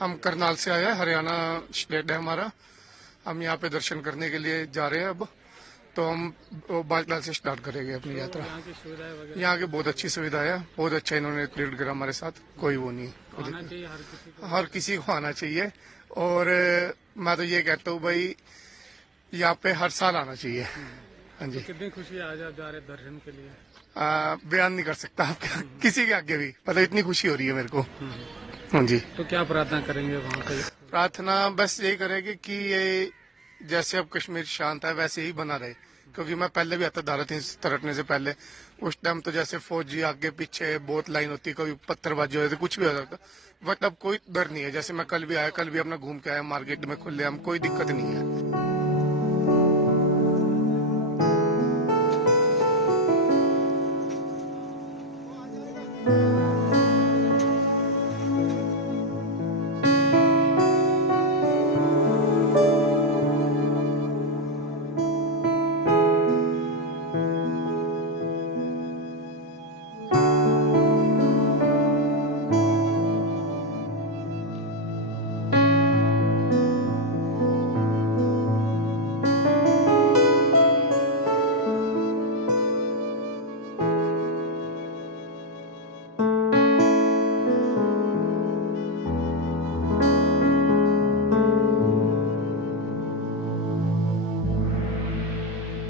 हम करनाल से आए हैं, हरियाणा स्टेट है हमारा। हम यहाँ पे दर्शन करने के लिए जा रहे हैं अब। तो हम बालटाल से स्टार्ट करेंगे अपनी यात्रा। यहाँ की सुविधाएं वगैरह यहाँ की बहुत अच्छी सुविधा है, बहुत अच्छा इन्होंने ट्रीट करा हमारे साथ, कोई वो नहीं, कोई आना दिक्कत। चाहिए हर किसी को। हर किसी को आना चाहिए। और मैं तो ये कहता हूँ भाई, यहाँ पे हर साल आना चाहिए। हाँ जी। तो कितनी खुशी है आज आप जा रहे हैं दर्शन के लिए। बयान नहीं कर सकता आपका किसी के आगे भी, मतलब इतनी खुशी हो रही है मेरे को। हाँ जी। तो क्या प्रार्थना करेंगे वहाँ पे। प्रार्थना बस यही करेंगे कि ये जैसे अब कश्मीर शांत है वैसे ही बना रहे, क्योंकि मैं पहले भी आता धारा 370 रटने से पहले। उस टाइम तो जैसे फौजी आगे पीछे बहुत लाइन होती, कभी पत्थरबाजी हो जाती, कुछ भी हो जाता, बट अब कोई डर नहीं है। जैसे मैं कल भी आया, कल भी अपना घूम के आया, मार्केट में खुले हम, कोई दिक्कत नहीं है।